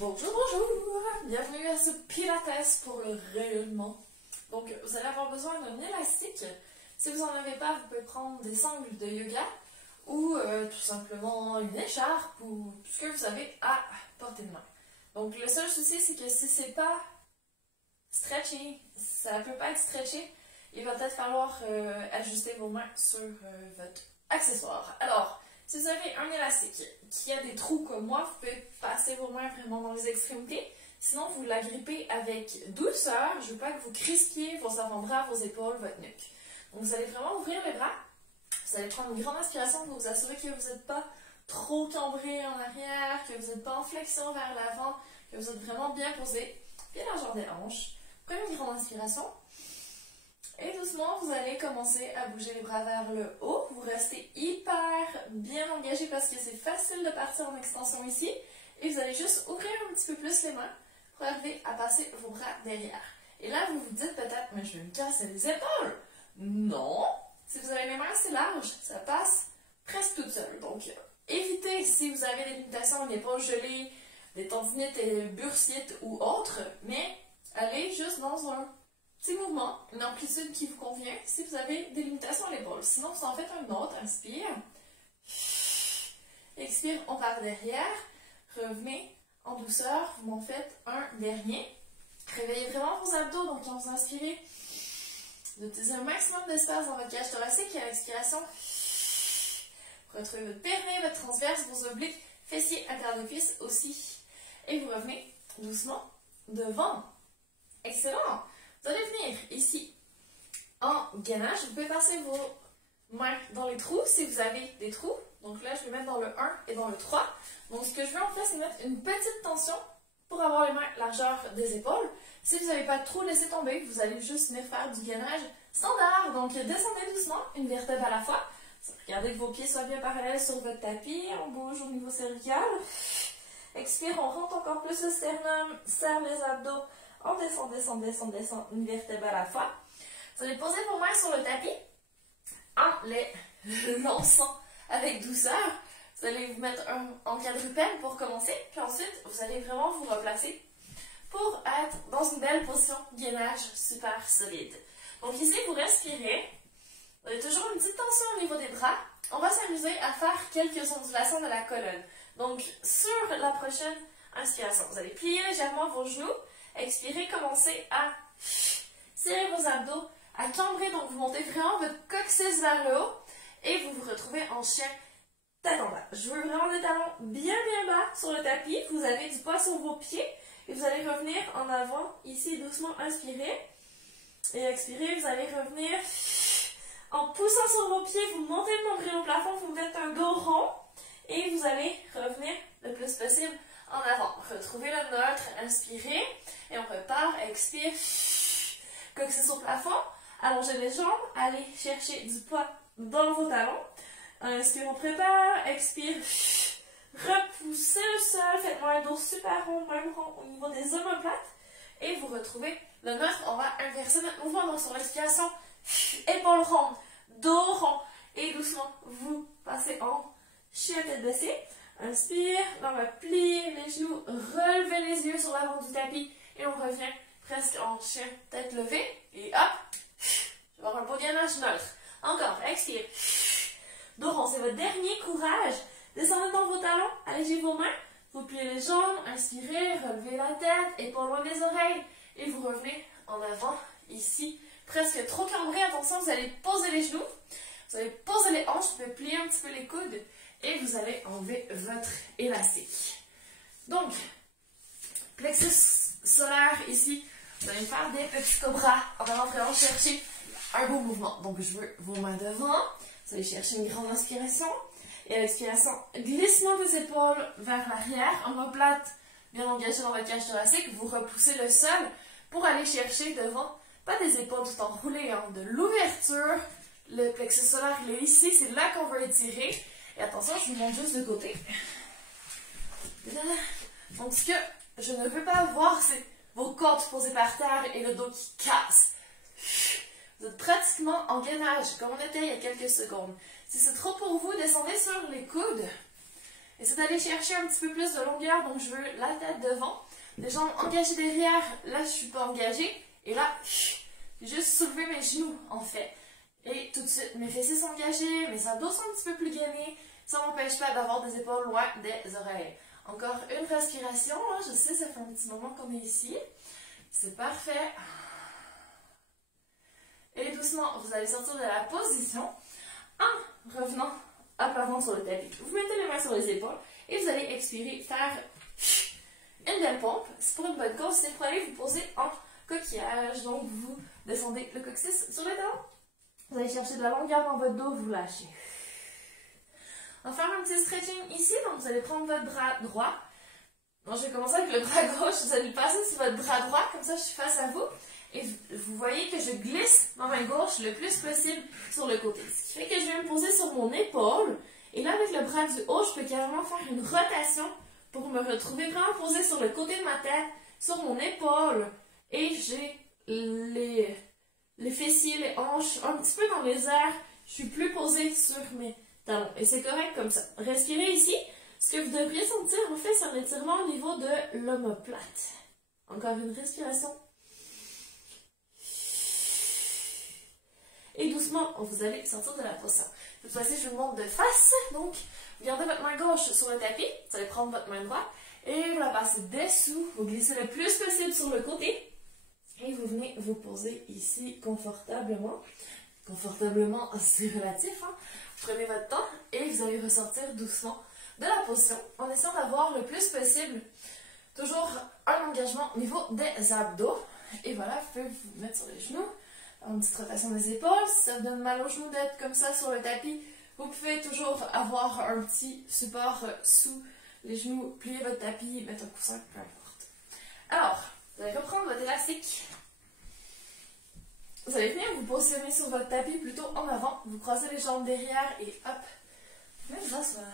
Bonjour, bonjour! Bienvenue à ce Pilates pour le rayonnement. Donc, vous allez avoir besoin d'un élastique. Si vous n'en avez pas, vous pouvez prendre des sangles de yoga ou tout simplement une écharpe ou ce que vous avez à portée de main. Donc, le seul souci, c'est que si c'est pas stretché, ça ne peut pas être stretché, il va peut-être falloir ajuster vos mains sur votre accessoire. Alors, si vous avez un élastique qui a des trous comme moi, vous pouvez passer vos mains vraiment dans les extrémités. Sinon, vous l'agrippez avec douceur. Je ne veux pas que vous crispiez vos avant-bras, vos épaules, votre nuque. Donc, vous allez vraiment ouvrir les bras. Vous allez prendre une grande inspiration pour vous assurer que vous n'êtes pas trop cambré en arrière, que vous n'êtes pas en flexion vers l'avant, que vous êtes vraiment bien posé. Bien largeur des hanches. Prenez une grande inspiration. Et doucement, vous allez commencer à bouger les bras vers le haut. Vous restez hyper bien engagé parce que c'est facile de partir en extension ici. Et vous allez juste ouvrir un petit peu plus les mains pour arriver à passer vos bras derrière. Et là, vous vous dites peut-être, mais je vais me casser les épaules. Non! Si vous avez les mains assez larges, ça passe presque toute seule. Donc, évitez si vous avez des limitations, une épaule gelée, des tendinites et bursites ou autres, mais allez juste dans un petit mouvement, une amplitude qui vous convient si vous avez des limitations à l'épaule. Sinon, vous en faites un autre. Inspire. Expire, on part derrière. Revenez en douceur. Vous m'en faites un dernier. Réveillez vraiment vos abdos. Donc, quand vous inspirez, vous utilisez un maximum d'espace dans votre cage thoracique et à l'expiration, retrouvez votre périnée, votre transverse, vos obliques, fessiers, intérieur de cuisse aussi. Et vous revenez doucement devant. Excellent! Vous allez venir ici en gainage. Vous pouvez passer vos mains dans les trous si vous avez des trous. Donc là, je vais mettre dans le 1 et dans le 3. Donc ce que je veux en fait, c'est mettre une petite tension pour avoir les mains largeur des épaules. Si vous n'avez pas de trou, laissez tomber. Vous allez juste venir faire du gainage standard. Donc descendez doucement, une vertèbre à la fois. Regardez que vos pieds soient bien parallèles sur votre tapis. On bouge au niveau cervical. Expire, on rentre encore plus le sternum, serre les abdos. On descend, une vertèbre à la fois. Vous allez poser vos mains sur le tapis en les lançant avec douceur. Vous allez vous mettre en quadrupède pour commencer. Puis ensuite, vous allez vraiment vous replacer pour être dans une belle position gainage super solide. Donc ici, vous respirez. Vous avez toujours une petite tension au niveau des bras. On va s'amuser à faire quelques ondulations de la colonne. Donc, sur la prochaine inspiration, vous allez plier légèrement vos genoux. Expirez, commencez à serrer vos abdos, à cambrer, donc vous montez vraiment votre coccyx vers le haut et vous vous retrouvez en chien tête en bas. Je veux vraiment des talons bien bas sur le tapis, vous avez du poids sur vos pieds et vous allez revenir en avant, ici doucement, inspirez et expirez, vous allez revenir en poussant sur vos pieds, vous montez le nombril au plafond, vous faites un dos rond et vous allez revenir le plus possible en avant. Retrouvez le neutre, inspirez et on repart, expire, coccyx au plafond, allongez les jambes, allez chercher du poids dans vos talons, inspire, on prépare, expire, repoussez le sol, faites-moi un dos super rond, même rond au niveau des omoplates et vous retrouvez le neutre. On va inverser notre mouvement, donc sur l'expiration, épaules rondes, dos rond et doucement vous passez en chien tête baissée. Inspire, on va plier les genoux, relever les yeux sur l'avant du tapis et on revient presque en chien tête levée et hop, je vais avoir un beau gainage neutre. Encore, expire, dos rond, c'est votre dernier courage. Descendez dans vos talons, allégez vos mains, vous pliez les jambes, inspirez, relevez la tête, épaules loin des oreilles et vous revenez en avant ici, presque trop cambré. Attention, vous allez poser les genoux, vous allez poser les hanches, vous pouvez plier un petit peu les coudes. Et vous allez enlever votre élastique. Donc, plexus solaire ici. Vous allez faire des petits cobras en allant vraiment chercher un beau mouvement. Donc, je veux vos mains devant. Vous allez chercher une grande inspiration. Et à l'expiration, glissement des épaules vers l'arrière. Omoplate bien engagée dans votre cage thoracique. Vous repoussez le sol pour aller chercher devant, pas des épaules tout enroulées, hein, de l'ouverture. Le plexus solaire, il est ici. C'est là qu'on veut étirer. Et attention, je vous montre juste de côté. Donc, ce que je ne veux pas voir, c'est vos côtes posées par terre et le dos qui casse. Vous êtes pratiquement en gainage, comme on était il y a quelques secondes. Si c'est trop pour vous, descendez sur les coudes Essayez d'aller chercher un petit peu plus de longueur, donc je veux la tête devant. Les jambes engagées derrière, là je ne suis pas engagée. Et là, j'ai juste soulevé mes genoux en fait. Et tout de suite, mes fessiers sont engagés, mes abdos sont un petit peu plus gainés. Ça ne m'empêche pas d'avoir des épaules loin des oreilles. Encore une respiration, hein. Je sais, ça fait un petit moment qu'on est ici. C'est parfait. Et doucement, vous allez sortir de la position en revenant à plat ventre sur le tapis. Vous mettez les mains sur les épaules et vous allez expirer, faire une belle pompe. C'est pour une bonne cause. C'est pour aller vous poser en coquillage. Donc, vous descendez le coccyx sur les dents. Vous allez chercher de la longueur dans votre dos, vous lâchez. On va faire un petit stretching ici. Donc, vous allez prendre votre bras droit. Bon, je vais commencer avec le bras gauche. Vous allez le passer sur votre bras droit. Comme ça, je suis face à vous. Et vous voyez que je glisse ma main gauche le plus possible sur le côté. Ce qui fait que je vais me poser sur mon épaule. Et là, avec le bras du haut, je peux carrément faire une rotation pour me retrouver vraiment posée sur le côté de ma tête, sur mon épaule. Et j'ai les fessiers, les hanches un petit peu dans les airs. Je suis plus posée sur mes talons. Et c'est correct comme ça. Respirez ici. Ce que vous devriez sentir, en fait, c'est un étirement au niveau de l'omoplate. Encore une respiration. Et doucement, vous allez sortir de la position. Cette fois-ci, je vous montre de face. Donc, vous gardez votre main gauche sur le tapis. Vous allez prendre votre main droite et vous la passez dessous. Vous glissez le plus possible sur le côté. Et vous venez vous poser ici confortablement. Confortablement, c'est relatif. Hein? Vous prenez votre temps et vous allez ressortir doucement de la position en essayant d'avoir le plus possible toujours un engagement au niveau des abdos. Et voilà, vous pouvez vous mettre sur les genoux. Une petite rotation des épaules. Si ça vous donne mal aux genoux d'être comme ça sur le tapis, vous pouvez toujours avoir un petit support sous les genoux, plier votre tapis, mettre un coussin, peu importe. Alors, vous allez reprendre votre élastique. Vous allez venir vous positionner sur votre tapis plutôt en avant. Vous croisez les jambes derrière et hop, venez vous asseoir.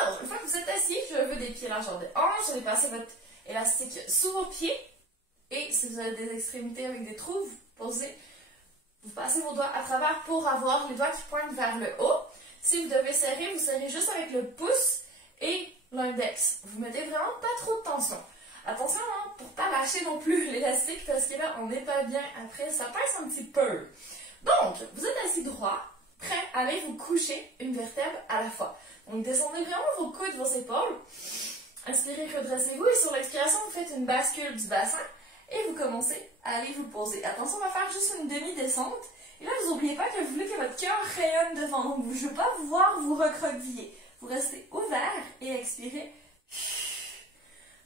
Alors, une fois que vous êtes assis, je veux des pieds largeur de hanche. Vous allez passer votre élastique sous vos pieds. Et si vous avez des extrémités avec des trous, vous posez, vous passez vos doigts à travers pour avoir les doigts qui pointent vers le haut. Si vous devez serrer, vous serrez juste avec le pouce et l'index. Vous mettez vraiment pas trop de tension. Attention, hein, pour pas lâcher non plus l'élastique parce que là, on n'est pas bien après, ça pince un petit peu. Donc, vous êtes assis droit, prêt à aller vous coucher une vertèbre à la fois. Donc, descendez vraiment vos coudes, vos épaules. Inspirez, redressez-vous et sur l'expiration, vous faites une bascule du bassin. Et vous commencez à aller vous poser. Attention, on va faire juste une demi-descente. Et là, vous n'oubliez pas que vous voulez que votre cœur rayonne devant. Donc, je ne veux pas vous voir vous recroqueviller. Vous restez ouvert et expirez.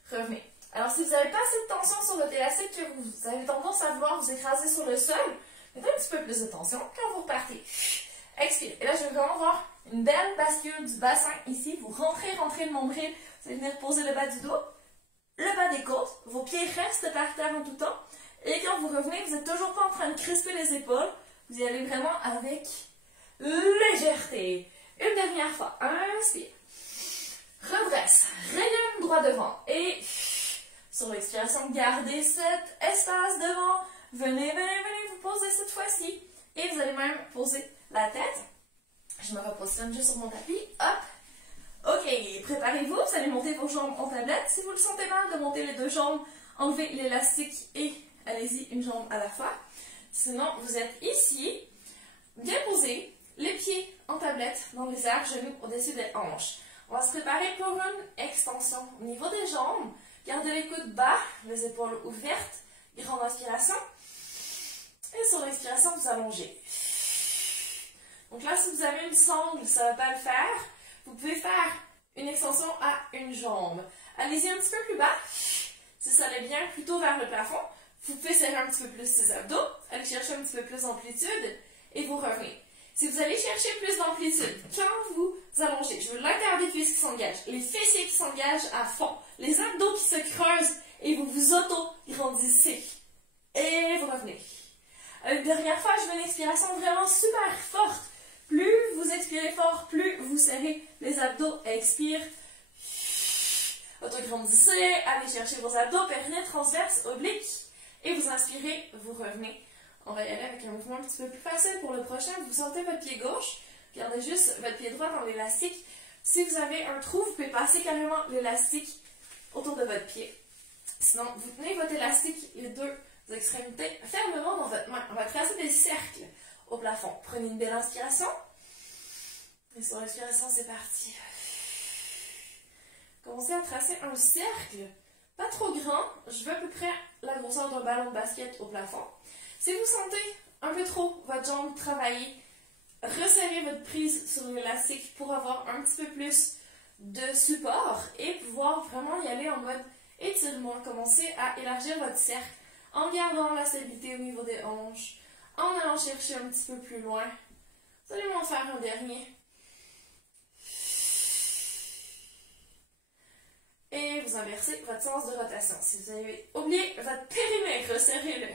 Revenez. Alors, si vous n'avez pas assez de tension sur votre élastique, que vous avez tendance à vouloir vous écraser sur le sol, mettez un petit peu plus de tension quand vous repartez. Expirez. Et là, je vais vraiment voir une belle bascule du bassin ici. Vous rentrez le nombril. Vous allez venir poser le bas du dos. Le bas des côtes, vos pieds restent par terre en tout temps. Et quand vous revenez, vous n'êtes toujours pas en train de crisper les épaules. Vous y allez vraiment avec légèreté. Une dernière fois. Inspire. Redresse. Rayonne droit devant. Et sur l'expiration, gardez cet espace devant. Venez vous poser cette fois-ci. Et vous allez même poser la tête. Je me repositionne juste sur mon tapis. Hop. Ok, préparez-vous, vous allez monter vos jambes en tablette. Si vous le sentez mal de monter les deux jambes, enlevez l'élastique et allez-y une jambe à la fois. Sinon, vous êtes ici, bien posé, les pieds en tablette dans les airs, genoux au-dessus des hanches. On va se préparer pour une extension au niveau des jambes. Gardez les coudes bas, les épaules ouvertes, grande inspiration. Et sur l'expiration, vous allongez. Donc là, si vous avez une sangle, ça ne va pas le faire. Vous pouvez faire une extension à une jambe. Allez-y un petit peu plus bas. Si ça allait bien, plutôt vers le plafond. Vous pouvez serrer un petit peu plus ses abdos. Allez chercher un petit peu plus d'amplitude. Et vous revenez. Si vous allez chercher plus d'amplitude, quand vous allongez, je veux la garder les cuisses qui s'engagent, les fessiers qui s'engagent à fond, les abdos qui se creusent et vous vous auto-grandissez. Et vous revenez. Une dernière fois, je veux une expiration vraiment super forte. Plus vous expirez fort, plus vous serrez les abdos. Expire. Auto-grandissez. Allez chercher vos abdos, périnée, transverse, oblique. Et vous inspirez, vous revenez. On va y aller avec un mouvement un petit peu plus facile pour le prochain. Vous sentez votre pied gauche. Gardez juste votre pied droit dans l'élastique. Si vous avez un trou, vous pouvez passer carrément l'élastique autour de votre pied. Sinon, vous tenez votre élastique, les deux extrémités, fermement dans votre main. On va tracer des cercles au plafond. Prenez une belle inspiration. Et sur l'expiration, c'est parti. Commencez à tracer un cercle, pas trop grand. Je veux à peu près la grosseur d'un ballon de basket au plafond. Si vous sentez un peu trop votre jambe travailler, resserrez votre prise sur l'élastique pour avoir un petit peu plus de support et pouvoir vraiment y aller en mode étirement. Commencez à élargir votre cercle en gardant la stabilité au niveau des hanches, en allant chercher un petit peu plus loin. Vous allez m'en faire un dernier. Et vous inversez votre sens de rotation. Si vous avez oublié votre périmètre, resserrez-le.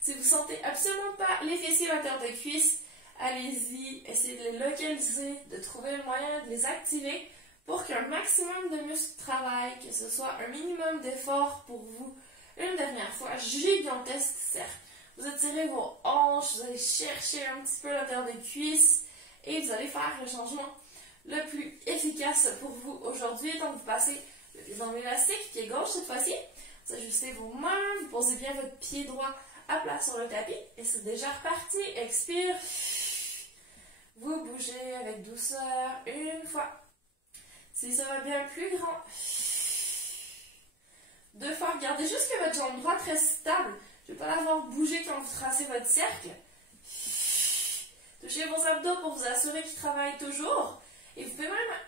Si vous ne sentez absolument pas les fessiers, la terre de cuisse, allez-y, essayez de les localiser, de trouver le moyen de les activer pour qu'un maximum de muscles travaillent, que ce soit un minimum d'effort pour vous. Une dernière fois, gigantesque cercle. Vous étirez vos hanches, vous allez chercher un petit peu la terre de cuisse et vous allez faire le changement le plus efficace pour vous aujourd'hui. Donc, vous passez dans l'élastique, pied gauche cette fois-ci. Vous ajustez vos mains, vous posez bien votre pied droit à plat sur le tapis et c'est déjà reparti. Expire. Vous bougez avec douceur une fois. Si ça va bien, plus grand. Deux fois. Gardez juste que votre jambe droite reste stable. Je ne vais pas la voir bouger quand vous tracez votre cercle. Touchez vos abdos pour vous assurer qu'ils travaillent toujours. Et vous pouvez même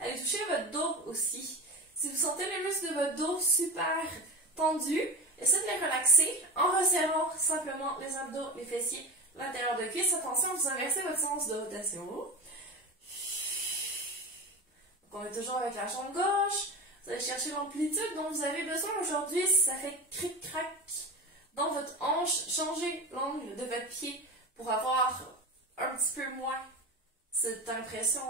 aller toucher votre dos aussi. Si vous sentez les muscles de votre dos super tendus, essayez de les relaxer en resserrant simplement les abdos, les fessiers, l'intérieur de cuisse. Attention, vous inversez votre sens de rotation. Donc, on est toujours avec la jambe gauche. Vous allez chercher l'amplitude dont vous avez besoin aujourd'hui. Si ça fait cric-crac dans votre hanche, changez l'angle de votre pied pour avoir un petit peu moins cette impression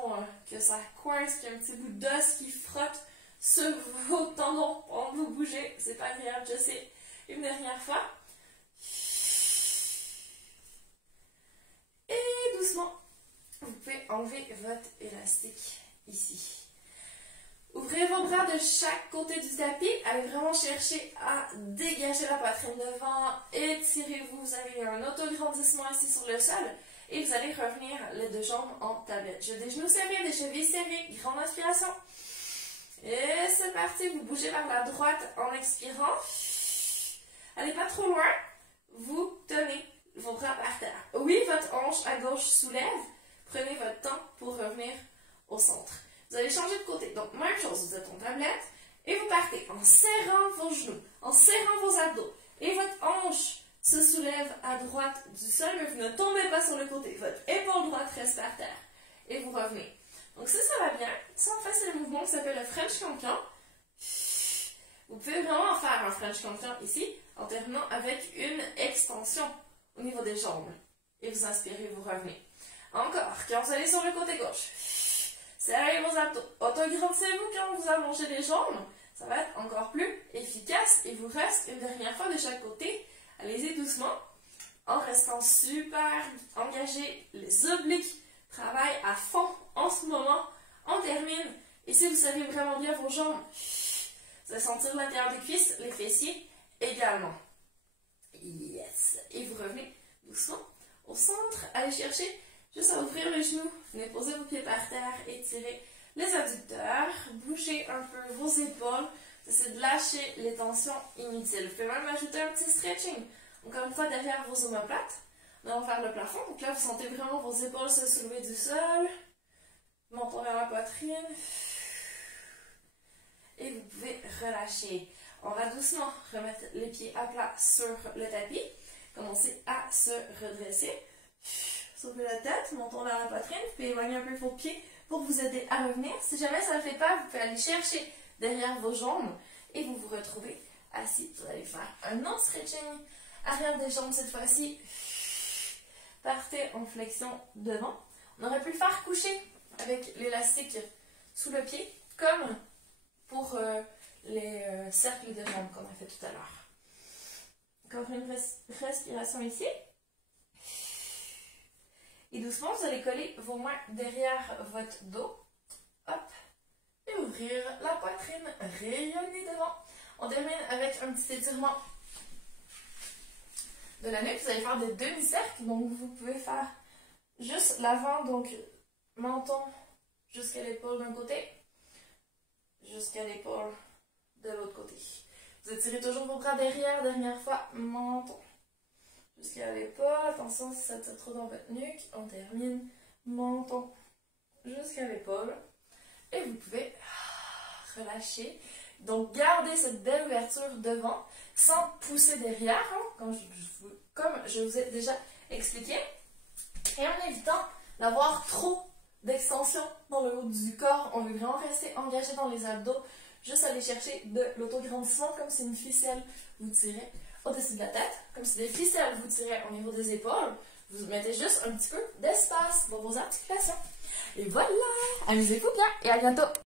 que ça coince, qu'il y a un petit bout d'os qui frotte sur vos tendons pendant que vous bougez. C'est pas agréable, je sais. Une dernière fois. Et doucement, vous pouvez enlever votre élastique ici. Ouvrez vos bras de chaque côté du tapis. Allez vraiment chercher à dégager la poitrine devant. Étirez-vous. Vous avez un auto-grandissement ici sur le sol. Et vous allez revenir les deux jambes en tablette. Je des genoux serrés, des chevilles serrées. Grande inspiration. Et c'est parti. Vous bougez vers la droite en expirant. Allez pas trop loin. Vous tenez vos bras par terre. Oui, votre hanche à gauche soulève. Prenez votre temps pour revenir au centre. Vous allez changer de côté. Donc, même chose, vous êtes en tablette et vous partez en serrant vos genoux, en serrant vos abdos. Et votre hanche se soulève à droite du sol, mais vous ne tombez pas sur le côté. Votre épaule droite reste par terre. Et vous revenez. Donc, si ça va bien, ça en fait, c'est le mouvement qui s'appelle le French Cancan. Vous pouvez vraiment faire un French Cancan ici, en terminant avec une extension au niveau des jambes. Et vous inspirez, vous revenez. Encore, quand vous allez sur le côté gauche. Serrez vos abdos. Autograndissez-vous quand vous allongez les jambes. Ça va être encore plus efficace. Il vous reste une dernière fois de chaque côté. Allez-y doucement. En restant super engagé. Les obliques travaillent à fond en ce moment. On termine. Et si vous serrez vraiment bien vos jambes, vous allez sentir l'intérieur des cuisses, les fessiers également. Yes. Et vous revenez doucement au centre. Allez chercher juste à ouvrir les genoux, venez poser vos pieds par terre, étirez les adducteurs, bougez un peu vos épaules, essayez de lâcher les tensions inutiles. Vous pouvez même ajouter un petit stretching. Encore une fois, derrière vos omoplates, nous allons faire le plafond. Donc là, vous sentez vraiment vos épaules se soulever du sol, menton vers la poitrine, et vous pouvez relâcher. On va doucement remettre les pieds à plat sur le tapis, commencez à se redresser. Sauvez la tête, montons vers la poitrine. Vous pouvez éloigner un peu vos pieds pour vous aider à revenir. Si jamais ça ne le fait pas, vous pouvez aller chercher derrière vos jambes et vous vous retrouvez assis. Vous allez faire un autre stretching. Arrière des jambes cette fois-ci. Partez en flexion devant. On aurait pu le faire coucher avec l'élastique sous le pied, comme pour les cercles de jambes qu'on a fait tout à l'heure. Encore une respiration ici. Et doucement, vous allez coller vos mains derrière votre dos. Hop. Et ouvrir la poitrine, rayonner devant. On termine avec un petit étirement de la nuque. Vous allez faire des demi-cercles. Donc, vous pouvez faire juste l'avant, donc menton jusqu'à l'épaule d'un côté, jusqu'à l'épaule de l'autre côté. Vous étirez toujours vos bras derrière, dernière fois, menton jusqu'à l'épaule. Attention si ça tire trop dans votre nuque. On termine, menton jusqu'à l'épaule. Et vous pouvez relâcher. Donc, gardez cette belle ouverture devant sans pousser derrière, hein, comme je vous ai déjà expliqué. Et en évitant d'avoir trop d'extension dans le haut du corps. On veut vraiment rester engagé dans les abdos. Juste aller chercher de l'autograndissement comme si une ficelle vous tirait au-dessus de la tête. Comme si des ficelles vous tiraient au niveau des épaules. Vous mettez juste un petit peu d'espace dans vos articulations. Et voilà! Amusez-vous bien et à bientôt!